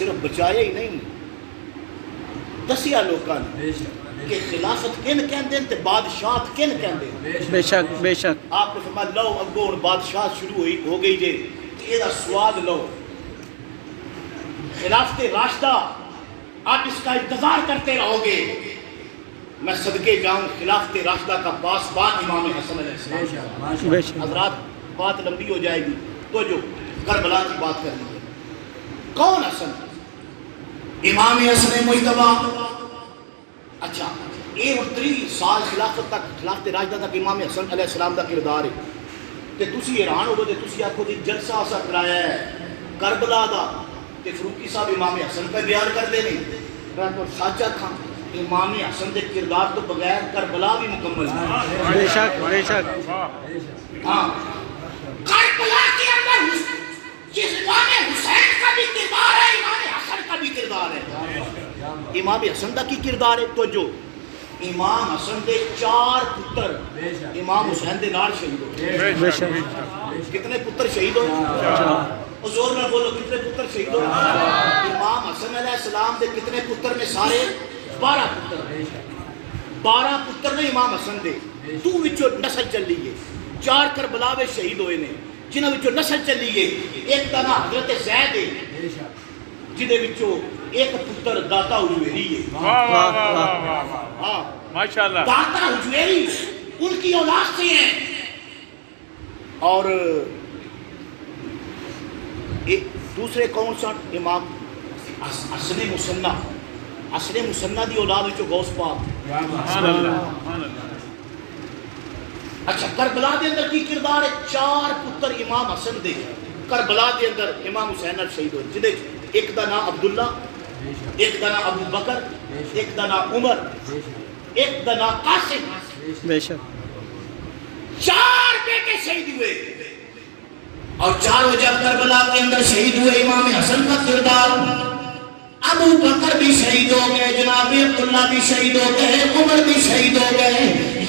صرف بچایا ہی نہیں، دسیا لوگوں نے کہ خلافت کن کہندے تے بادشاہت کن کہندے۔ بے شک بے شک۔ آپ نے فرمایا لو اگوں بادشاہت شروع ہو گئی جے، یہ سواد لو، خلافت راشدہ آپ اس کا انتظار کرتے رہو گے۔ میں صدقے جاؤں خلافت راشدہ کا پاسبان امام حسن علیہ السلام۔ بے شک۔ حضرات بات لمبی ہو جائے گی تو جو کربلا کی بات کرنی ہے۔ کون حسن؟ امام حسن مجتبیٰ۔ اچھا 30 سال خلافت تک، خلافت راشدہ تک امام حسن علیہ السلام کا کردار ہے تے تسی حیران ہو گئے، تسی آکھو دی جلسہ ایسا کرایا ہے کربلا دا تے فروقی صاحب امام حسن کا بیان کر دے نہیں۔ میں تو سچا تھا امام حسن کے کردار تو بغیر کربلا بھی مکمل ہے۔ بے شک بے شک۔ ہاں کربلا کے اندر جس امام حسین کا بھی کردار ہے، امام حسن کا بھی کردار ہے۔ امام حسن کا کی کردار ہے تو جو امام حسن دے 4 پتر امام حسین دے نال شہید ہوئے۔ بے شک۔ کتنے پتر شہید ہوئے؟ حضور میں بولو کتنے پتر شہید ہوئے؟ امام حسن علیہ السلام دے کتنے پتر میں سارے 12 پتر، 12 پتر نے امام حسن دے، تو وچوں نسل چلی ہے 4 کربلا میں شہید ہوئے نے، جنہاں وچوں نسل چلی ہے۔ ایک دا نام حضرت زید ہے جدے وچوں ایک پتر داتا حجویری ہے۔ ہاں ماشاءاللہ داتا حجویری ان کی اولاد سے ہیں۔ اور ایک دوسرے کون سا امام حسن مسنہ، حسن مسنہ دی اولاد وچوں غوث پاک۔ سبحان اللہ سبحان اللہ۔ اچھا کربلا دے اندر کی کردار ہے؟ 4 پتر امام حسن دے کربلا دے اندر امام حسین نال شہید ہوئے، جدے ایک دا نام عبداللہ، ایک دا نام ابو بکر، ایک دا نام عمر، ایک دا نام قاسم۔ بے شک۔ 4 بیٹے شہید ہوئے، اور 4 جب کربلا کے اندر شہید ہوئے امام حسن کا کردار، ابو بکر بھی شہید ہو گئے، جناب عبداللہ بھی شہید ہو گئے، عمر بھی شہید ہو گئے۔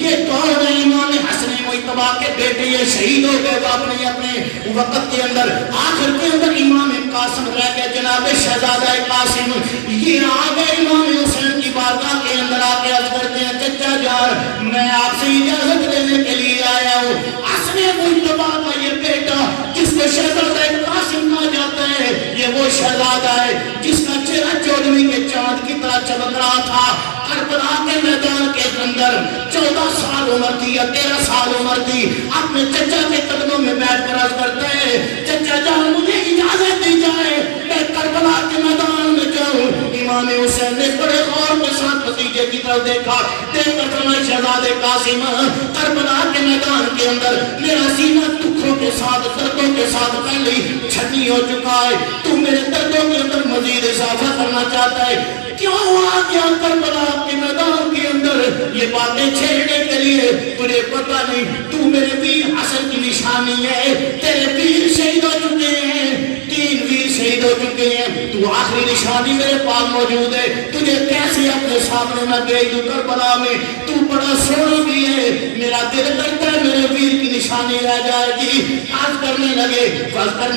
یہ کون ہے؟ امام حسن مجتبیٰ کے بیٹے یہ شہید ہو گئے اپنے وقت کے اندر۔ آخر کے اندر امام قاسم رہ گئے، جناب شہزادہ قاسم۔ یہ آ گئے امام حسین کی بارگاہ کے اندر آ کے عرض کرتے ہیں چچا جان میں آپ سے اجازت لینے کے لیے آیا ہوں، حسن مجتبیٰ کا یہ بیٹا جس کو شہزادہ قاسم کہا جاتا ہے، یہ وہ شہزادہ ہے جس کا چہرہ 14ویں کے چاند کی طرح چمک رہا تھا۔ کربلا کے میدان کے اندر 14 سال عمر تھی یا 13 سال عمر تھی، اپنے چچا کے قدموں میں بیٹھ کر عرض کرتے ہیں چچا جان مجھے اجازت دی جائے میں کربلا کے میدان میں جاؤں۔ امام حسین نے بڑے غور کے ساتھ بھتیجے کی طرف دیکھا، دیکھ کر فرمایا شہزادے قاسم کربلا کے میدان کے اندر میرا سینہ دکھوں کے ساتھ دردوں کے ساتھ پہلے ہی چھٹنی ہو چکا ہے، تو میرے دردوں کے اندر مزید اضافہ کرنا چاہتا ہے، کیوں آ گیا کربلا کے میدان کے اندر یہ باتیں چھیڑنے کے لیے؟ تجھے پتہ نہیں تو میرے ویر حسن کی نشانی ہے، تیرے ویر شہید ہو چکے ہیں، 3 ویر شہید ہو چکے ہیں، تو آخری نشانی میرے پاس موجود ہے، تجھے کیسے اپنے سامنے میں بھیج دوں کربلا میں؟ تو بڑا سونا بھی ہے، میرا دل کرتا ہے میرے ویر کی نشانی رہ جائے گی۔ عرض کرنے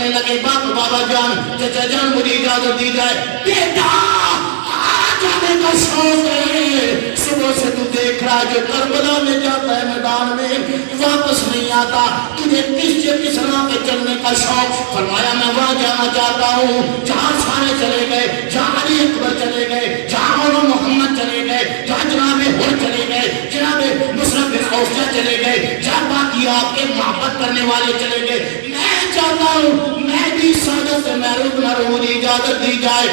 لگے بابا جان چچا جان مجھے اجازت دی جائے، بیٹا جانے کا شوق ہے، صبح سے تو دیکھ رہا ہے جو کربلا میں جاتا ہے میدان میں واپس نہیں آتا، تجھے کس راہ پہ چلنے کا شوق؟ فرمایا میں وہاں جانا چاہتا ہوں جہاں سارے چلے گئے، جہاں علی اکبر چلے گئے، جہاں مولانا محمد چلے گئے، جہاں جناب ہر چلے گئے، جناب نصرت بن اوفیہ چلے گئے، جہاں باقی آپ کے محبت کرنے والے چلے گئے، میں چاہتا ہوں میں بھی سعادت سے محروم نہ رہوں، مجھے اجازت دی جائے۔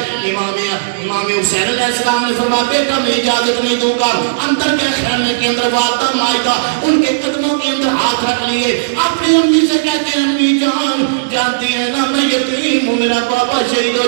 امام حسین علیہ السلام نے فرمایا بیٹا میں اجازت نہیں دوں گا۔ اندر کے خیمے کے اندر والدہ مائدہ ان کے قدموں کے اندر ہاتھ رکھ لیے، اپنی امی سے کہتے ہیں امی جان جانتی ہے نا میں یتیم ہوں، میرا بابا شہید ہو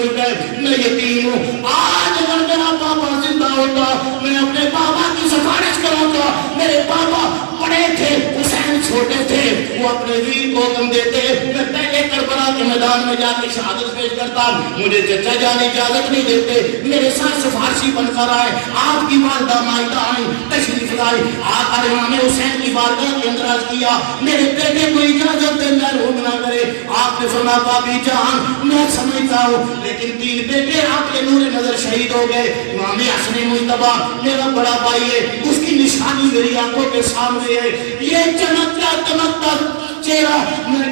چکا ہے، میں یتیم ہوں، آج اگر میرا بابا زندہ ہوتا میں اپنے بابا کی سفارش کراتا، میرے بابا بڑے تھے، حسین چھوٹے تھے، وہ اپنے ویر کو حکم دیتے میں پہلے کربلا کے میدان میں جا کے شہادت پیش کرتا، مجھے چچا جان اجازت نہیں دیتے، میرے ساتھ سفارشی بن کر آئے، آپ کی والدہ مائدہ آئی، تشریف لائی، آقا امام حسین کی بارگاہ کے اندر عرض کیا میرے بیٹے کو اجازت دے محروم نہ کرے۔ آپ نے فرمایا بابی جان میں سمجھتا ہوں لیکن 3 بیٹے آپ کے نور نظر شہید ہو گئے، امام حسن مجتبیٰ میرا بڑا بھائی ہے، اس کی نشانی میری آنکھوں کے سامنے ہے، یہ چمکتا چمکتا چہرہ ان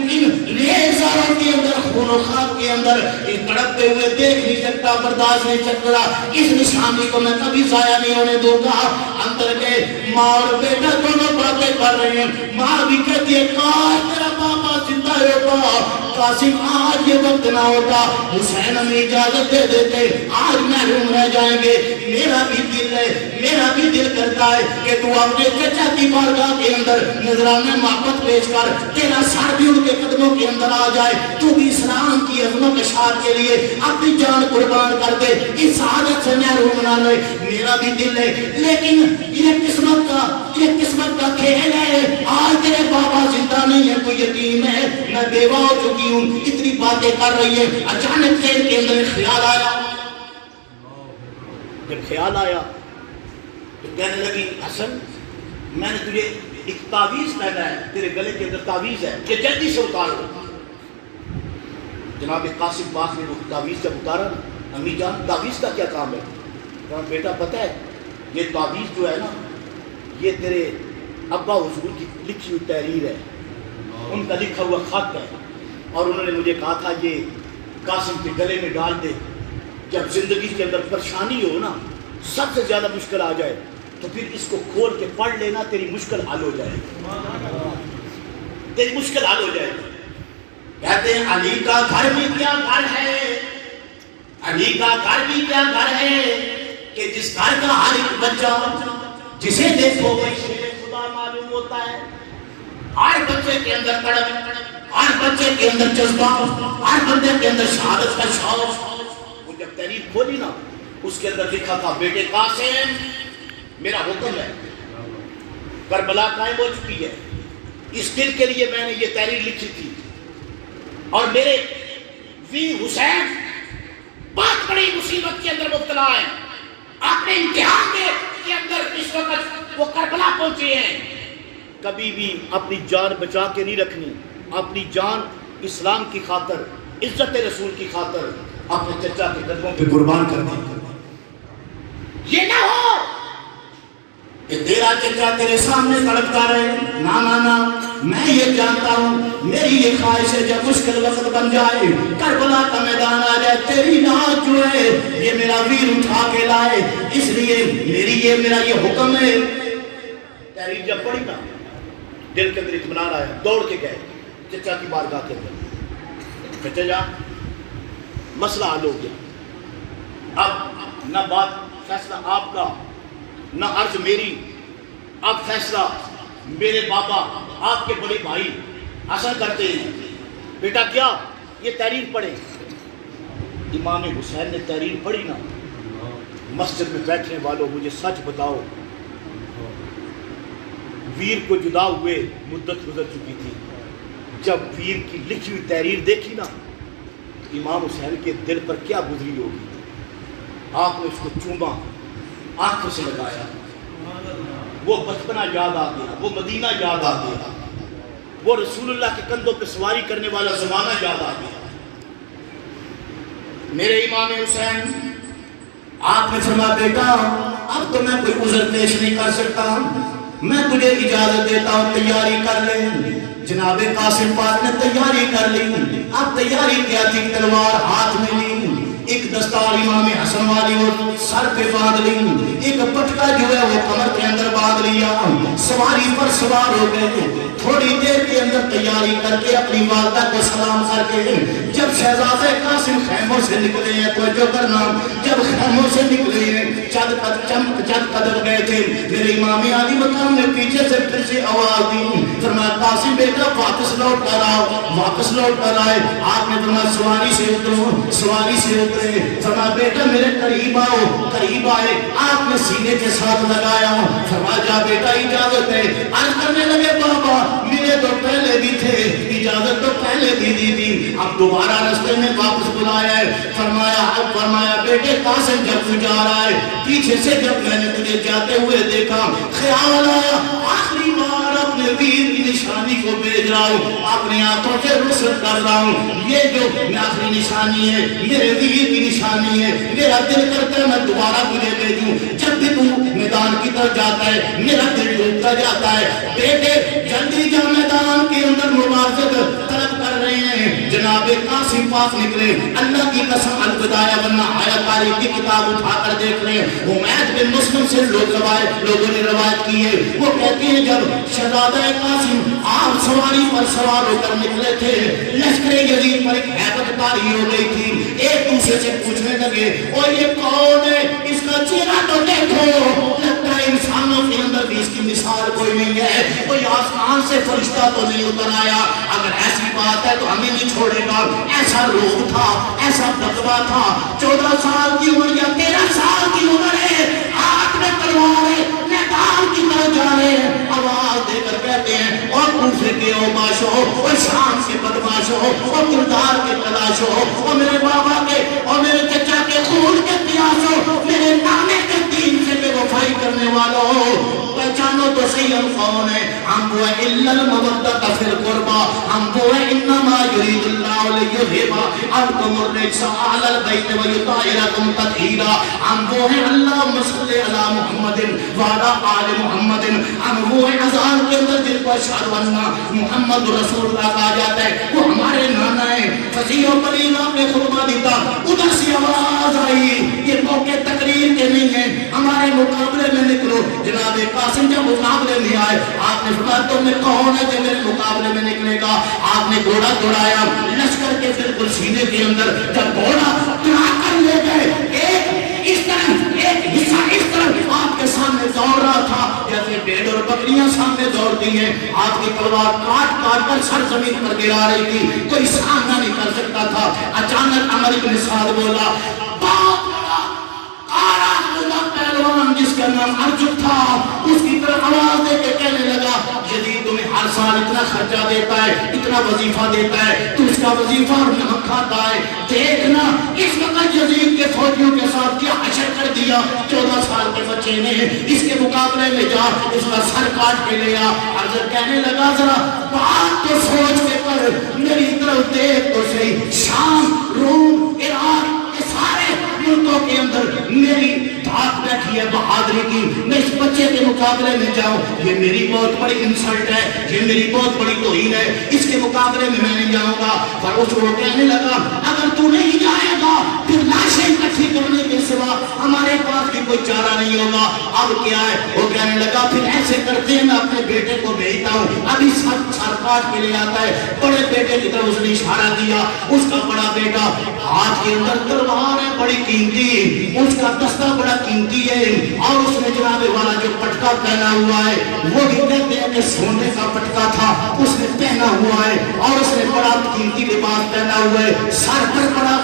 ریزاروں کے اندر خون و خاک کے اندر تڑپتے ہوئے دیکھ نہیں سکتا، برداشت نہیں سکتا، اس نشانی کو میں کبھی ضائع نہیں ہونے دوں گا۔ اندر کے ماں اور بیٹا دونوں باتیں کر رہے ہیں، ماں بھی کہتی ہے کاش تیرا پاپا زندہ ہوتا، قاسم آج یہ وقت نہ ہوتا، حسین ہمیں اجازت دے دیتے، آج محروم رہ جائیں گے۔ میرا بھی دل ہے، میرا بھی دل کرتا ہے کہ تو اپنے چچا کی بارگاہ کے اندر نذرانہ محبت پیش کر، تیرا سر بھی ان کے قدموں کے اندر آ جائے، تو بھی اسلام کی عظمت اشاعت کے لیے اپنی جان قربان کر دے، اس سعادت سے محروم نہ رہے۔ میرا بھی دل ہے لیکن یہ قسمت کا کھیل ہے، آج تیرے بابا زندہ نہیں ہے، کوئی یتیم ہے، میں بیوہ ہو چکی ہوں، اتنی باتیں کر رہی ہے۔ اچانک سے ان کے اندر خیال آیا، جب خیال آیا تو کہنے لگی حسن میں نے تجھے ایک تعویذ پہنا ہے، تیرے گلے کے اندر تعویذ ہے، یہ جلدی سے اتار دو۔ جناب قاسم پاک نے وہ تعویذ جب اتارا، امی جان تعویذ کا کیا کام ہے؟ کہا بیٹا پتہ ہے یہ تعویذ جو ہے نا یہ تیرے ابا حضور کی لکھی ہوئی تحریر ہے، ان کا لکھا ہوا خط ہے، اور انہوں نے مجھے کہا تھا یہ قاسم کے گلے میں ڈال دے، جب زندگی کے اندر پریشانی ہو نا، سب سے زیادہ مشکل آ جائے تو پھر اس کو کھول کے پڑھ لینا، تیری مشکل حل ہو جائے، تیری مشکل حل ہو جائے۔ کہتے ہیں علی کا گھر بھی کیا گھر ہے، علی کا گھر بھی کیا گھر ہے کہ جس گھر کا ہر ایک بچہ جسے دیکھو وہی شیر خدا معلوم ہوتا ہے۔ ہر بچے کے اندر تڑپ، ہر بچے کے اندر جذبہ، ہر بندے کے اندر شہادت کا شوق۔ وہ جب تحریر کھولی نا اس کے اندر لکھا تھا بیٹے قاسم میرا حکم ہے، کربلا قائم ہو چکی ہے، اس دل کے لیے میں نے یہ تحریر لکھی تھی، اور میرے ویر حسین بہت بڑی مصیبت کے اندر مبتلا ہے، اپنے امتحان کے اندر اس وقت وہ کربلا پہنچے ہیں۔ کبھی بھی اپنی جان بچا کے نہیں رکھنی، اپنی جان اسلام کی خاطر، عزت رسول کی خاطر اپنے چچا کے قدموں پہ قربان کرنی۔ یہ نہ ہو کہ تیرا چچا تیرے سامنے تڑپتا رہے، نہ نہ نہ، میں یہ جانتا ہوں، میری یہ خواہش ہے جب مشکل وقت بن جائے، کربلا کا میدان آ جائے، تیری ناز جو ہے یہ میرا ویر اٹھا کے لائے، اس لیے میرا یہ حکم ہے۔ تحریر جب پڑھی نا دل کے اندر اطمینان آیا، دوڑ کے گئے چچا کی بارگاہ کے اندر، چچا جان مسئلہ حل ہو گیا، اب نہ بات فیصلہ آپ کا نہ عرض میری، اب فیصلہ میرے بابا آپ کے بڑے بھائی حسن کرتے ہیں۔ بیٹا کیا؟ یہ تحریر پڑھے۔ امام حسین نے تحریر پڑھی نا، مسجد میں بیٹھنے والوں مجھے سچ بتاؤ، ویر کو جدا ہوئے مدت گزر چکی تھی، جب ویر کی لکھی ہوئی تحریر دیکھی نا امام حسین کے دل پر کیا گزری ہوگی۔ آپ نے اس کو چوما، آنکھوں سے لگایا، وہ بچپنا یاد آ گیا، وہ مدینہ یاد آ گیا، وہ رسول اللہ کے کندھوں پہ سواری کرنے والا زمانہ یاد آ گیا۔ میرے امام حسین آپ نے فرمایا بیٹا اب تو میں کوئی عذر پیش نہیں کر سکتا، میں تجھے اجازت دیتا ہوں تیاری کر لے۔ جناب قاسم پاک نے تیاری کر لی، اب تیاری کیا تھی، تلوار ہاتھ میں لی، ایک دستار امام حسن والی وہ سر پہ باندھ لی، ایک پٹکا جو ہے وہ کمر کے اندر باندھ لیا، سواری پر سوار ہو گئے، تھوڑی دیر کے اندر تیاری کر کے اپنی والدہ کو سلام کر کے جب شہزادہ قاسم خیموں سے نکلے ہیں توجہ کرنا جب خیموں سے نکلے ہیں چند قدم گئے تھے میرے امام علی مقام نے پیچھے سے پھر سے آواز دی فرمایا قاسم بیٹا واپس لوٹ کر آؤ واپس لوٹ کر آئے آپ نے فرمایا سواری سے اترے فرمایا بیٹا میرے قریب آؤ قریب آئے آپ نے سینے کے ساتھ لگایا فرمایا جا بیٹا اجازت ہے عرض کرنے لگے بابا میرے تو پہلے بھی تھے اجازت تو پہلے بھی دی تھی اب دوبارہ رستے میں واپس بلایا ہے فرمایا بیٹے قاسم جب تو جا رہا ہے پیچھے سے جب میں نے تجھے جاتے ہوئے دیکھا خیال آیا آخری بار اپنے ویر کی نشانی کو بھیج رہا ہوں اپنی آنکھوں سے رخصت کر رہا ہوں یہ جو آخری نشانی ہے میرے ویر کی نشانی ہے میرا دل کرتا ہے میں دوبارہ تجھے بھیجوں جب بھی تو میدان کی طرف جاتا ہے میرا دل ڈوبتا جاتا ہے بیٹے جلدی جا میدان کے اندر مبارزت طلب کر رہے ہیں جناب قاسم پاس نکلے اللہ کی قسم الوداع ورنہ آیت تاریخ کی کتاب اٹھا کر دیکھ رہے ہیں حمید بن مسلم سے لوگوں نے روایت کی ہے وہ کہتے ہیں جب شہزادہ قاسم آپ سواری پر سوار ہو کر نکلے تھے لشکر یزید پر ایک ہیبت طاری ہو گئی تھی ایک دوسرے سے پوچھنے لگے اور یہ کون ہے اس کا چہرہ تو دیکھو لگتا ہے انسانوں کے اندر بھی اس کی مثال کوئی نہیں ہے کوئی آسمان سے فرشتہ تو نہیں اتر آیا اگر ایسی بات ہے تو ہمیں نہیں چھوڑے گا ایسا روگ تھا ایسا دغبہ تھا 14 سال کی عمر یا 13 سال کی عمر ہے ہاتھ میں تلوار ہے میدان کی طرف جا رہے ہیں آواز دے کر کہتے ہیں اور کوفے کے اوباش ہو اور شام کے بدماش ہو اور کردار کے تلاش ہو اور میرے بابا کے اور میرے چچا کے خون کے پیاس ہو میرے نانے کے دین سے بے وفائی کرنے والوں ہو پہچانو تو صحیح ہم کون ہے ہم وہ الا المودۃ فی القربى ہم وہ انما یرید اللہ لیذھب عنکم الرجس اہل البیت ویطہرکم تطہیرا ہم وہ ہیں اللہم صلی علی محمد وعلی آل محمد ہم وہ ہیں اذان کے اندر جن کو اشہد ان محمد رسول اللہ کہا جاتا ہے وہ ہمارے نانا ہے فصیح و بلیغ آپ نے خطبہ دیتا ادھر سے آواز آئی یہ موقع تقریر کے نہیں ہے ہمارے مقابلے میں نکلو جناب قاسم جب مقابلے میں آئے آپ نے فرمایا تم نے کون ہے جو میرے مقابلے میں نکلے گا آپ نے گھوڑا دوڑایا لشکر کے بالکل سینے کے اندر جب گھوڑا دوڑا کر لے گئے ایک اس طرف ایک حصہ اس طرف آپ کے سامنے دوڑ رہا تھا جیسے بھیڑ اور بکریاں سامنے دوڑتی ہیں آپ کی تلوار کاٹ کر سر زمین پر گرا رہی تھی کوئی سامنا نہیں کر سکتا تھا اچانک عمر بن سعد بولا باپ پہلوان جس کا نام ارجن تھا اس کی طرف آواز دے کے کہنے لگا یزید تمہیں ہر سال اتنا خرچہ دیتا ہے اتنا وظیفہ دیتا ہے تو اس کا وظیفہ اور نمک کھاتا ہے دیکھنا اس وقت یزید کے فوجیوں کے ساتھ کیا حشر کر دیا 14 سال کے بچے نے اس کے مقابلے میں جا اس کا سر کاٹ کے لیا ارجن کہنے لگا ذرا بات تو سوچ کے کر میری طرف دیکھ تو صحیح شام روم عراق کے سارے ملکوں کے اندر میری دھاک بیٹھی ہے بہادری کی میں اس بچے کے مقابلے میں جاؤں یہ میری بہت بڑی انسلٹ ہے یہ میری بہت بڑی توہین ہے اس کے مقابلے میں نہیں جاؤں گا پر اس کو کہنے لگا اگر تو نہیں جائے گا پھر لاشیں اکٹھی کرنے کے سوا ہمارے پاس بھی کوئی چارہ نہیں ہوگا اب کیا ہے وہ کہنے لگا پھر ایسے کرتے ہیں میں اپنے بیٹے کو بھیجتا ہوں ابھی سر کاٹ کے لے آتا ہے بڑے بیٹے کی طرف اس نے اشارہ دیا اس کا بڑا بیٹا ہاتھ کے اندر تلوار ہے بڑی قیمتی اس کا دستہ بڑا قیمتی ہے اور اس نے جناب والا جو پٹکا پہنا ہوا ہے وہ بھی کہتے ہیں کہ سونے کا پٹکا تھا اس نے پہنا ہوا ہے اور اس نے بڑا قیمتی لباس پہنا ہوا ہے سر پر بڑا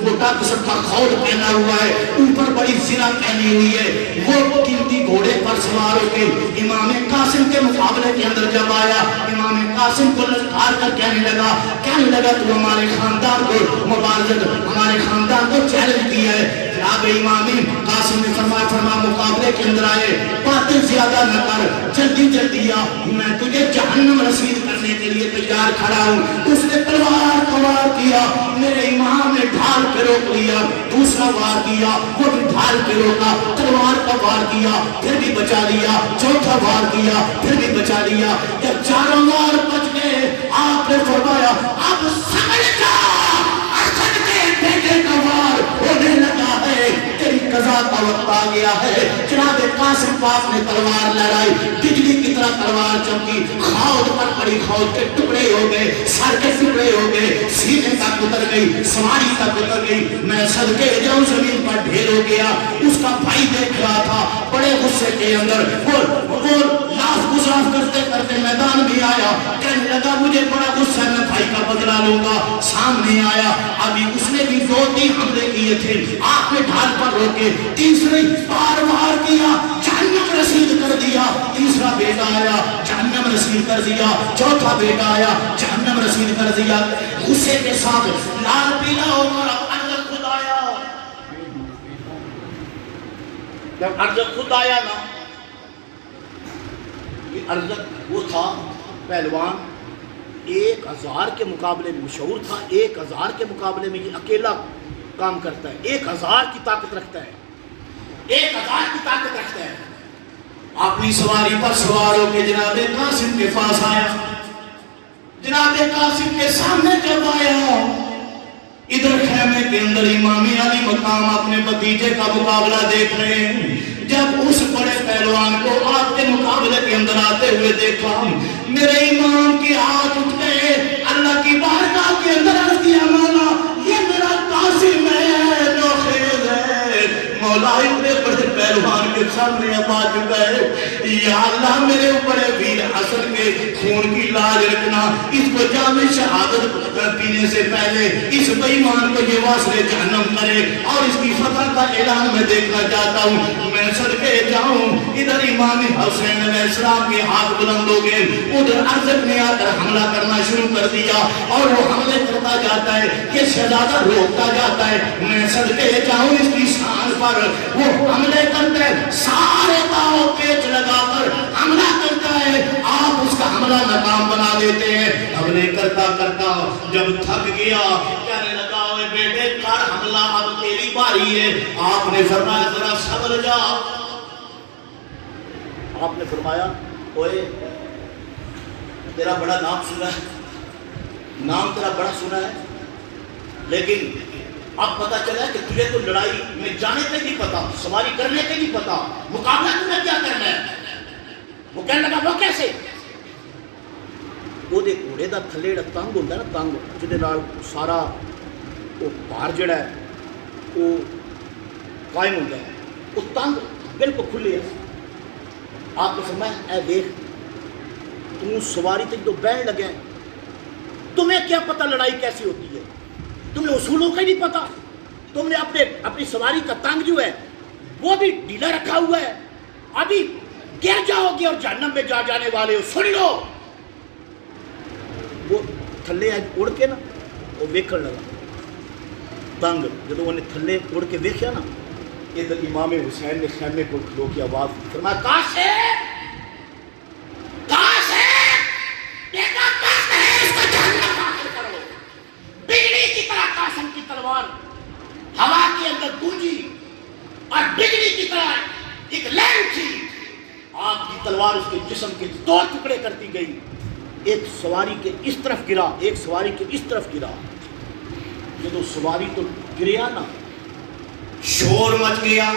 موٹا قسم کا خود پہنا ہوا ہے اوپر بڑی زرہ پہنی ہوئی ہے وہ قیمتی گھوڑے پر سوار ہو کے امام قاسم کے مقابلے کے اندر جب آیا امام قاسم کو للکار کر کہنے لگا تو ہمارے خاندان کو مبارزت ہمارے خاندان کو چیلنج کیا ہے جناب امام قاسم نے فرما مقابلے کے اندر آئے باتیں زیادہ نہ کر جلدی آ میں تجھے جہنم رسید کرنے کے لیے تیار کھڑا ہوں اس نے تلوار کا وار کیا میرے امام نے ڈھال پہ روک لیا دوسرا وار کیا وہ بھی ڈھال پہ روکا تلوار کا وار کیا پھر بھی بچا لیا چوتھا وار کیا پھر بھی بچا لیا جب چاروں وار بچ گئے آپ نے فرمایا اب سمجھ جا اسد کے بیٹے کا وار ہونے لگا ہے تیری قضا کا وقت آ گیا ہے. جناب قاسم پاک نے تلوار لہرائی, بجلی کی طرح تلوار چمکی, خود پر پڑی, خود کے ٹکڑے ہو گئے, سر کے ٹکڑے ہو گئے, سینے تک اتر گئی, سواری تک اتر گئی. میں صدقے جاؤں زمین پر ڈھیر ہو گیا. اس کا بھائی دیکھ رہا تھا بڑے غصے کے اندر, وہ لاف گزراف کرتے کرتے میدان بھی آیا, کہنے لگا مجھے بڑا غصہ ہے, میں بھائی کا بدلہ لوں گا. سامنے آیا, ابھی اس نے بھی 2-3 حملے کیے تھے, آپ نے ڈھال پر روکے, تیسرے بار بار کیا, جہنم رسید کر دیا. تیسرا بیٹا آیا, جہنم رسید کر دیا. چوتھا بیٹا آیا, جہنم رسید کر دیا. غصے کے ساتھ لال پیلا ہو کر عرض خود آیا. جب عرض خود آیا نا, یہ عرض وہ تھا پہلوان, 1000 کے مقابلے میں مشہور تھا. 1000 کے مقابلے میں یہ اکیلا کام کرتا ہے, 1000 کی طاقت رکھتا ہے, 1000 کی طاقت رکھتا ہے. اپنی سواری پر سوار ہو کے جناب قاسم کے پاس آیا. جناب قاسم کے سامنے جب آیا, ادھر خیمے کے اندر امام علی مقام اپنے بھتیجے کا مقابلہ دیکھ رہے ہیں. جب اس بڑے پہلوان کو آپ کے مقابلے کے اندر آتے ہوئے دیکھا, میرے امام کے ہاتھ اٹھ گئے, اللہ کی بارگاہ کے اندر عرض کیا, مولا یہ میرا قاسم ہے, نوخیز ہے. مولا اتنے بڑے پہلوان کے سامنے اب آ چکا ہے, یا اللہ میرے بڑے ویر حسن کے خون کی لاج رکھنا, اس کو جام شہادت پینے سے پہلے اس بے ایمان کو یہ واسطے جہنم کرے, اور اس کی فتح کا اعلان میں دیکھنا چاہتا ہوں. میں صدقے جاؤں, ادھر امام حسین علیہ السلام کے ہاتھ بلند ہو گئے, ادھر عرض نے آ کر حملہ کرنا شروع کر دیا, اور وہ حملے کرتا جاتا ہے, یہ شہزادہ روکتا جاتا ہے. میں صدقے جاؤں اس کی شان پر, وہ حملے کرتا ہے, سارے داؤ پیچ لگا کر حملہ کرتا ہے, آپ اس کا حملہ ناکام بنا دیتے ہیں. حملے کرتا کرتا جب تھک گیا, کہنے لگا اوے بیٹے کر حملہ, اب تیری باری ہے. آپ نے فرمایا ذرا صبر جا. آپ نے فرمایا اوے تیرا بڑا نام سنا ہے, نام تیرا بڑا سنا ہے, لیکن اب پتا چلا کہ تجھے تو لڑائی میں جانے کے نہیں پتا, سواری کرنے کے نہیں پتا, مقابلہ تمہیں کیا کرنا ہے. وہ کہنے لگا وہ کیسے. وہ گھوڑے دا تھلے جڑا تنگ ہوتا ہے نا, تنگ جہدے نال سارا وہ بھار جڑا ہے وہ قائم ہوتا ہے, وہ تنگ بالکل کھلے ہے. آپ نے فرمایا اے دیکھ تم سواری تک تو بہن لگے, تمہیں کیا پتہ لڑائی کیسی ہوتی ہے, تمہیں اصولوں کا ہی نہیں پتا, تم نے اپنی سواری کا تنگ جو ہے وہ بھی ڈھیلا رکھا ہوا ہے, ابھی گر جاؤ گے اور جہنم میں جا جانے والے ہو. سن لو. وہ تھلے اڑ کے نا وہ ویکھن لگا تنگ, جب انہیں تھلے اڑ کے ویکھیا نا, ادھر امام حسین نے خیمے کو کھلو کی آواز فرمایا قاسم, قاسم بیٹا قاسم ہے, اس کو جہنم داخل کرو. بجلی کی طرح قاسم کی تلوار ہوا کے اندر گونجی, اور بجلی کی طرح ایک لہر تھی, آپ کی تلوار اس کے جسم کے 2 ٹکڑے کرتی گئی. ایک سواری کے اس طرف گرا, ایک سواری کے اس طرف گرا. جب سواری تو گریا نا, شور مچ گیا,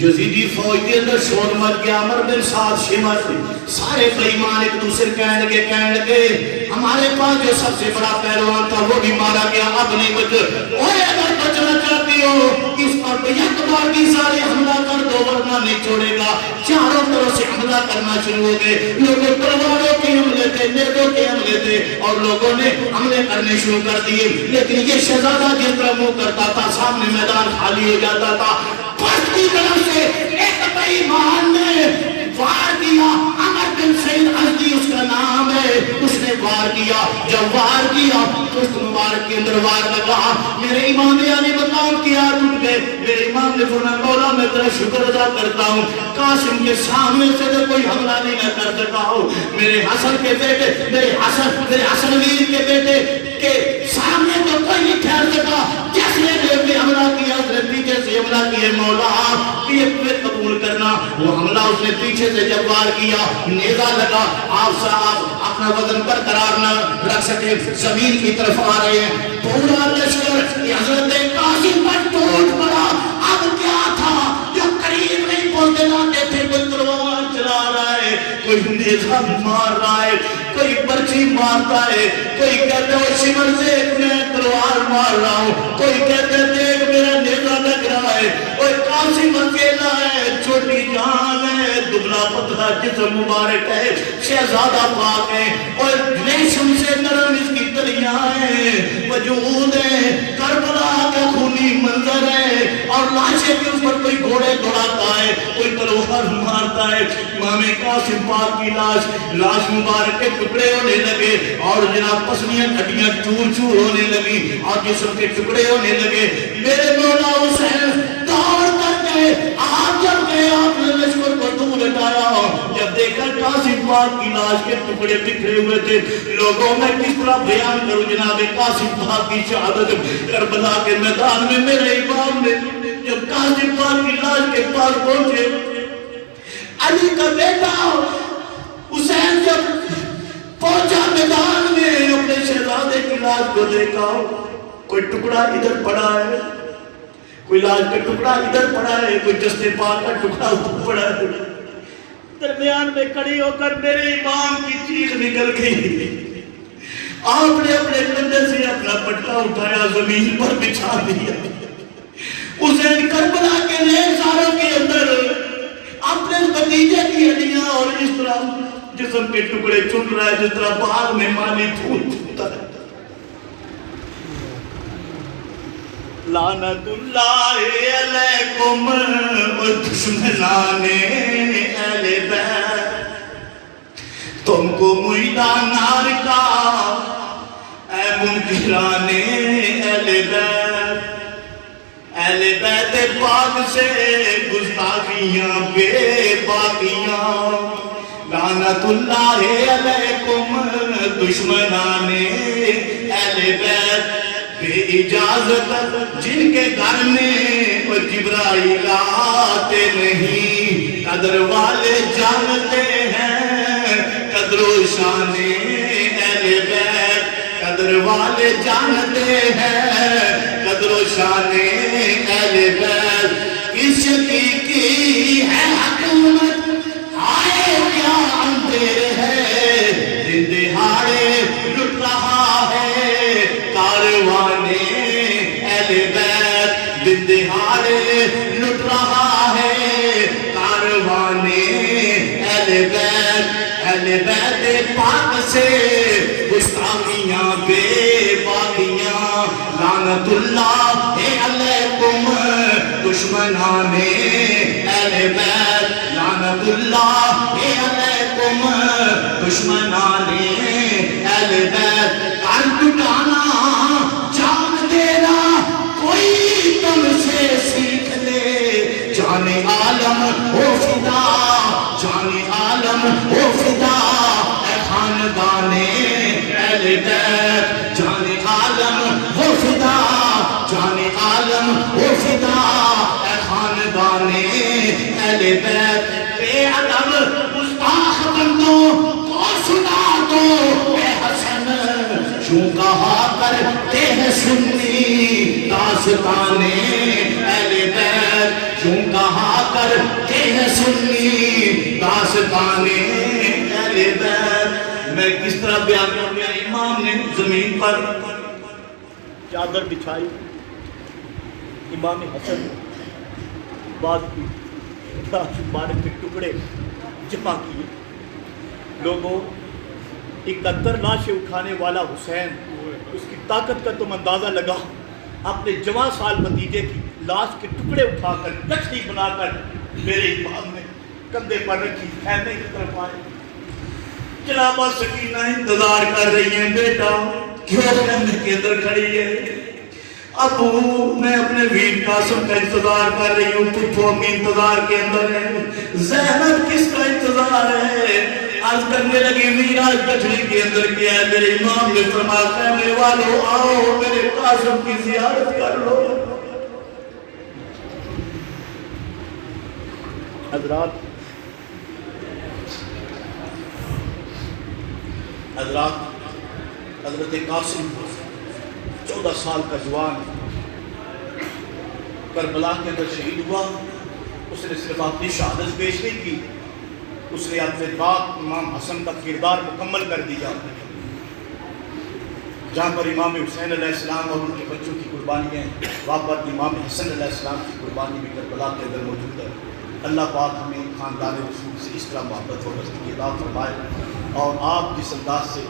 یزیدی فوج کے اندر شور مچ گیا. عمر بن سعد شمر سارے بے ایمان ایک دوسرے کہنے لگے ہمارے پاس جو سب سے بڑا پہلوان تھا وہ بھی مارا گیا, اب نہیں بچ. اوے اگر بچنا چاہتی ہو اس پر یک بار بھی سارے حملہ کر دو ورنہ نہیں چھوڑے گا. چاروں طرف سے حملہ کرنا شروع ہو گئے. لوگوں تلواروں کے حملے تھے, نیزوں کے حملے تھے, اور لوگوں نے حملے کرنے شروع کر دیے. لیکن یہ شہزادہ جس طرح منہ کرتا تھا سامنے میدان خالی ہو جاتا تھا. پشت کی طرف سے ایک بے ایمان نے وار کیا, عمر بن سعید ازدی اس کا نام ہے, اس نے وار کیا. جب وار کیا پشت مبارک کے اندر وار لگا, میرے امام علی مقام کی ہاتھ اٹھ گئے. میرے امام نے فرمایا مولا میں تیرا شکر ادا کرتا ہوں, قاسم کے سامنے سے تو کوئی حملہ نہیں میں کر سکا ہوں. میرے حسن کے بیٹے, میرے حسن ویر کے بیٹے کے سامنے تو کوئی نہیں ٹھہر سکا. جس نے حملہ کیا اس نے پیچھے سے حملہ کیا. مولا یہ قبول کرنا. وہ حملہ اس نے پیچھے سے جب وار کیا, نیزہ لگا, آپ صاحب اپنا وزن برقرار نہ رکھ سکے, زمین کی طرف آ رہے ہیں. پورا لشکر حضرت قاسم پر ٹوٹ پڑا. اب کیا تھا, جاتے تھے، کوئی تلوار چلا رہا ہے، کوئی نیزہ مار رہا ہے، کوئی پرچی مارتا ہے، کوئی کہتا ہے شمر سے میں تلوار مار رہا ہوں، کوئی کہتا ہے دیکھ میرا نیزہ لگ رہا ہے، کوئی قاسم اکیلا ہے، چھوٹی جان ہے، دبلا پتلا جسم مبارک ہے، شہزادہ پاک ہے، اور ریشم سے نرم اس کی تلیاں ہیں، وجود ہے، کربلا کا خونی منظر ہے، اور لاشیں کے اوپر کوئی گھوڑے دوڑاتا ہے، کوئی تلوار مارتا ہے۔ امام قاسم پاک کی لاش مبارک کے ٹکڑے ہونے لگے، اور جناب پسلیاں ہڈیاں چور چور ہونے لگی، اور جسم کے ٹکڑے ہونے لگے۔ میرے مولا حسین دوڑ کر کے آپ جب گئے، آپ نے لشکر کو دور ہٹایا، جب دیکھا قاسم پاک کی لاش کے ٹکڑے بکھرے ہوئے تھے، لوگوں میں کس طرح بیان کروں جناب قاسم پاک کی شہادت۔ کربلا کے میدان میں میرے امام نے جب قاسم پاک کی لاش کے پاس پہنچے، علی کا بیٹا حسین جب پہنچا میدان میں، اپنے شہزادے کی لاش کو دیکھا، کوئی ٹکڑا ادھر پڑا ہے، کوئی لاش کا ٹکڑا ادھر پڑا ہے، کوئی جسد پاک کا ٹکڑا ادھر پڑا ہے۔ درمیان میں کھڑی ہو کر میرے امام کی چیخ نکل گئی، آپ نے اپنے کندھے سے اپنا پٹکا اٹھایا، زمین پر بچھا دیا۔ حسین کربلا کے ریزگاروں کے اندر اپنے بھتیجے کی ہڈیاں اور اس طرح جسم کے ٹکڑے چن رہا ہے جس طرح باغ میں مالی پھول چنتا ہے۔ لعنت اللہ علیکم دشمنان اہل بیت، تم کو مجدہ نار کا اے منکران اہل بیت، اہل بیت پاک سے گستاخیاں بے باقیاں، لعنت اللہ علیکم دشمنان اہل بیت، بے اجازت جن کے گھر میں وہ جبرائیل آتے نہیں، قدر والے جانتے ہیں قدر و شان اہل بیت، قدر والے جانتے ہیں قدر و شان اہل بیت۔ اس کی ہے حکومت آئے کیا اندھیر ہے، دن دہاڑے لٹ رہا ہے کاروان اہل بیت، دن دہاڑے لٹ رہا ہے کاروان اہل بیت، اہل بیت پاک سے گستاخیاں بے باقیاں، لعنت اللہ علیکم دشمنان اہل بیت، لعنت اللہ علیکم دشمنان اہل بیت۔ کر ٹکانا جان دینا کوئی تم سے سیکھ لے، جان عالم ہو فدا، جان عالم ہو فدا اے خاندان اہل بیت، جان عالم ہو فدا، جان عالم ہو فدا اے خاندان اہل بیت۔ بے ادب گستاخ بندوں کو سنا دو اے حسن، یوں کہا کرتے ہیں سنی داستان اہل بیت، یوں کہا کرتے ہیں سنی داستان اہل بیت۔ میں کس طرح بیان کروں گا، امام نے زمین پر چادر بچھائی، امام حسن بات کی، لاش مبارک کے ٹکڑے جمع کیے، لوگوں 71 لاشیں اٹھانے والا حسین، اس کی طاقت کا تم اندازہ لگا، اپنے جوان سال بھتیجے کی لاش کے ٹکڑے اٹھا کر گٹھڑی بنا کر میرے امام نے کندھے پر رکھی، خیمے کی طرف آئے۔ جنابہ سکینہ انتظار کر رہی ہیں، بیٹا کیوں خیمے کے اندر کھڑی ہے؟ ابو میں اپنے ویر قاسم کا انتظار کر رہی ہوں، پھپھو امی انتظار کے اندر ہے، زینب کس کا انتظار ہے؟ عرض کرنے لگی ویر آج گٹھڑی کے اندر کیا ہے؟ میرے امام نے فرمایا خیمے والو آؤ میرے قاسم کی زیارت کر لو۔ حضرات حضرت قاسم 14 سال کا جوان کربلا کے اندر شہید ہوا، اس نے صرف اپنی شہادت پیش نہیں کی، اس نے اپنے باپ امام حسن کا کردار مکمل کر دیا، جہاں پر امام حسین علیہ السلام اور ان کے بچوں کی قربانی ہے، وہاں پر امام حسن علیہ السلام کی قربانی بھی کربلا کے اندر موجود ہے۔ اللہ پاک ہمیں خاندان رسول سے اس طرح محبت و دوستی عطا فرمائے، اور آپ جس انداز سے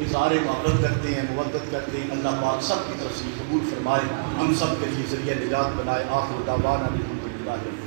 اظہار محبت کرتے ہیں، مودت کرتے ہیں، اللہ پاک سب کی طرف سے قبول فرمائے، ہم سب کے لیے ذریعہ نجات بنائے۔ آخر دعوانا الحمدللہ۔